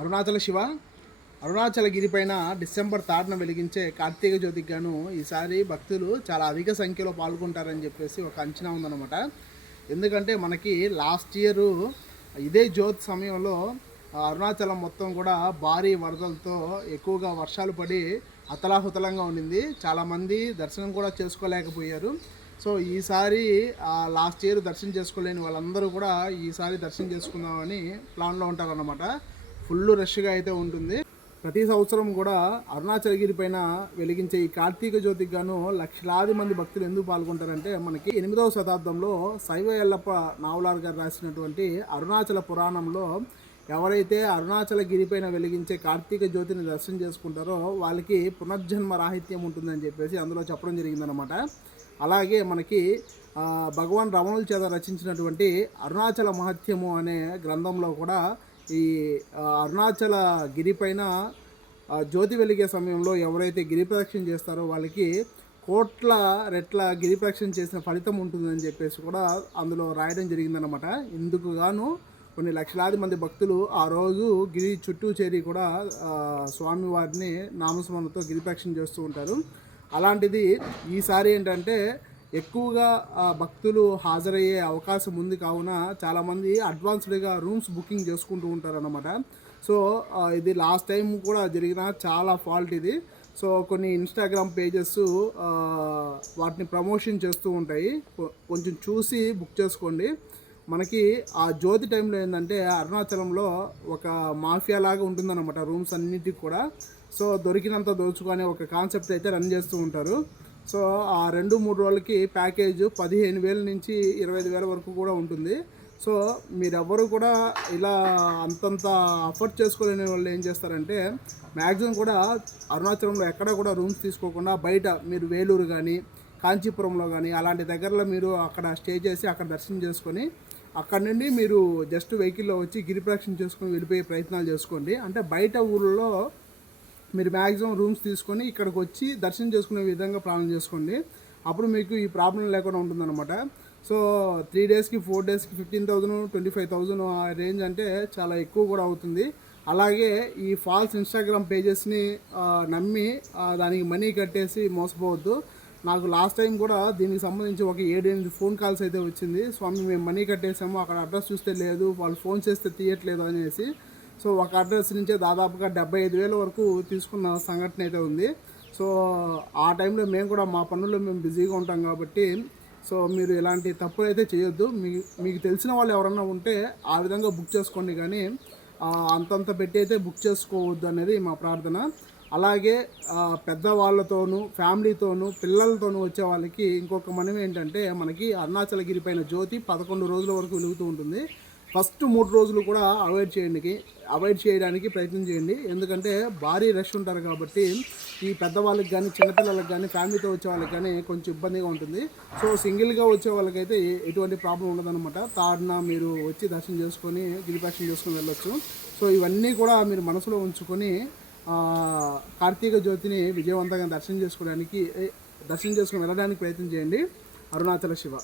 అరుణాచల శివ. అరుణాచల గిరిపైన డిసెంబర్ థర్డ్న వెలిగించే కార్తీక జ్యోతికి గాను ఈసారి భక్తులు చాలా అధిక సంఖ్యలో పాల్గొంటారని చెప్పేసి ఒక అంచనా ఉందన్నమాట. ఎందుకంటే మనకి లాస్ట్ ఇయర్ ఇదే జ్యోతి సమయంలో అరుణాచలం మొత్తం కూడా భారీ వరదలతో ఎక్కువగా వర్షాలు పడి అతలాహుతలంగా ఉండింది. చాలామంది దర్శనం కూడా చేసుకోలేకపోయారు. సో ఈసారి లాస్ట్ ఇయర్ దర్శనం చేసుకోలేని వాళ్ళందరూ కూడా ఈసారి దర్శనం చేసుకుందామని ప్లాన్లో ఉంటారన్నమాట. ఫుల్ రష్గా అయితే ఉంటుంది. ప్రతి సంవత్సరం కూడా అరుణాచలగిరి పైన వెలిగించే ఈ కార్తీక జ్యోతికి గాను లక్షలాది మంది భక్తులు ఎందుకు పాల్గొంటారంటే మనకి ఎనిమిదవ శతాబ్దంలో శైవ ఎల్లప్ప నావలార్ గారు రాసినటువంటి అరుణాచల పురాణంలో ఎవరైతే అరుణాచల గిరిపైన వెలిగించే కార్తీక జ్యోతిని దర్శనం చేసుకుంటారో వాళ్ళకి పునర్జన్మ రాహిత్యం ఉంటుందని చెప్పేసి అందులో చెప్పడం జరిగిందనమాట అలాగే మనకి భగవాన్ రమణుల చేత రచించినటువంటి అరుణాచల మహత్యము అనే గ్రంథంలో కూడా ఈ అరుణాచల గిరిపైన పైన జ్యోతి వెలిగే సమయంలో ఎవరైతే గిరి ప్రదక్షిణ చేస్తారో వాళ్ళకి కోట్ల రెట్ల గిరి ప్రదక్షిణ చేసిన ఫలితం ఉంటుందని చెప్పేసి కూడా అందులో రాయడం జరిగిందనమాట ఇందుకు గాను కొన్ని లక్షలాది మంది భక్తులు ఆ రోజు గిరి చుట్టూ చేరి కూడా స్వామివారిని నామస్మరణతో గిరి ప్రదక్షిణ చేస్తూ ఉంటారు. అలాంటిది ఈసారి ఏంటంటే ఎక్కువగా భక్తులు హాజరయ్యే అవకాశం ఉంది కావున చాలామంది అడ్వాన్స్డ్గా రూమ్స్ బుకింగ్ చేసుకుంటూ ఉంటారన్నమాట. సో ఇది లాస్ట్ టైం కూడా జరిగిన చాలా ఫాల్ట్ ఇది. సో కొన్ని ఇన్స్టాగ్రామ్ పేజెస్ వాటిని ప్రమోషన్ చేస్తూ ఉంటాయి. కొ- కొంచెం చూసి బుక్ చేసుకోండి. మనకి ఆ జ్యోతి టైంలో ఏంటంటే అరుణాచలంలో ఒక మాఫియా లాగా ఉంటుందన్నమాట రూమ్స్ అన్నిటికి కూడా. సో దొరికినంత దోచుకొని ఒక కాన్సెప్ట్ అయితే రన్ చేస్తూ ఉంటారు. సో ఆ రెండు మూడు రోజులకి ప్యాకేజ్ పదిహేను వేల నుంచి ఇరవై ఐదు వేల వరకు కూడా ఉంటుంది. సో మీరెవ్వరు కూడా ఇలా అంతంత అఫోర్డ్ చేసుకోలేని వాళ్ళు ఏం చేస్తారంటే మ్యాక్సిమం కూడా అరుణాచలంలో ఎక్కడ కూడా రూమ్స్ తీసుకోకుండా బయట మీరు వేలూరు కానీ కాంచీపురంలో కానీ అలాంటి దగ్గరలో మీరు అక్కడ స్టే చేసి అక్కడ దర్శనం చేసుకొని అక్కడ నుండి మీరు జస్ట్ వెహికల్లో వచ్చి గిరి ప్రదక్షిణ చేసుకొని వెళ్ళిపోయే ప్రయత్నాలు చేసుకోండి. అంటే బయట ఊళ్ళో మీరు మ్యాక్సిమం రూమ్స్ తీసుకొని ఇక్కడికి వచ్చి దర్శనం చేసుకునే విధంగా ప్లాన్ చేసుకోండి. అప్పుడు మీకు ఈ ప్రాబ్లం లేకుండా ఉంటుందన్నమాట. సో త్రీ డేస్కి ఫోర్ డేస్కి fifteen thousand twenty five thousand ఆ రేంజ్ అంటే చాలా ఎక్కువ కూడా అవుతుంది. అలాగే ఈ ఫాల్స్ ఇన్స్టాగ్రామ్ పేజెస్ని నమ్మి దానికి మనీ కట్టేసి మోసపోవద్దు. నాకు లాస్ట్ టైం కూడా దీనికి సంబంధించి ఒక ఏడెనిమిది ఫోన్ కాల్స్ అయితే వచ్చింది. స్వామి మేము మనీ కట్టేసాము. అక్కడ అడ్రస్ చూస్తే లేదు. వాళ్ళు ఫోన్ చేస్తే తీయట్లేదు అనేసి. సో ఒక అడ్రస్ నుంచే దాదాపుగా డెబ్బై ఐదు వేల వరకు తీసుకున్న సంఘటన అయితే ఉంది. సో ఆ టైంలో మేము కూడా మా పనుల్లో మేము బిజీగా ఉంటాం కాబట్టి సో మీరు ఇలాంటి తప్పులు అయితే చేయొద్దు. మీ మీకు తెలిసిన వాళ్ళు ఎవరన్నా ఉంటే ఆ విధంగా బుక్ చేసుకోండి కానీ అంతంత పెట్టి అయితే బుక్ చేసుకోవద్దు అనేది మా ప్రార్థన. అలాగే పెద్దవాళ్ళతోనూ ఫ్యామిలీతోనూ పిల్లలతోనూ వచ్చే వాళ్ళకి ఇంకొక మనం ఏంటంటే మనకి అరుణాచలగిరి పైన జ్యోతి పదకొండు రోజుల వరకు వెలుగుతూ ఉంటుంది. ఫస్ట్ మూడు రోజులు కూడా అవాయిడ్ చేయండి అవాయిడ్ చేయడానికి ప్రయత్నం చేయండి. ఎందుకంటే భారీ రష్ ఉంటారు కాబట్టి ఈ పెద్దవాళ్ళకి కానీ చిన్నపిల్లలకి కానీ ఫ్యామిలీతో వచ్చే వాళ్ళకి కానీ కొంచెం ఇబ్బందిగా ఉంటుంది. సో సింగిల్గా వచ్చే వాళ్ళకైతే ఎటువంటి ప్రాబ్లం ఉండదన్నమాట. తాడిన మీరు వచ్చి దర్శనం చేసుకొని గిరిప్రదక్షిణ చేసుకొని వెళ్ళొచ్చు. సో ఇవన్నీ కూడా మీరు మనసులో ఉంచుకొని కార్తీక జ్యోతిని విజయవంతంగా దర్శనం చేసుకోవడానికి దర్శనం చేసుకుని వెళ్ళడానికి ప్రయత్నం చేయండి. అరుణాచల శివ.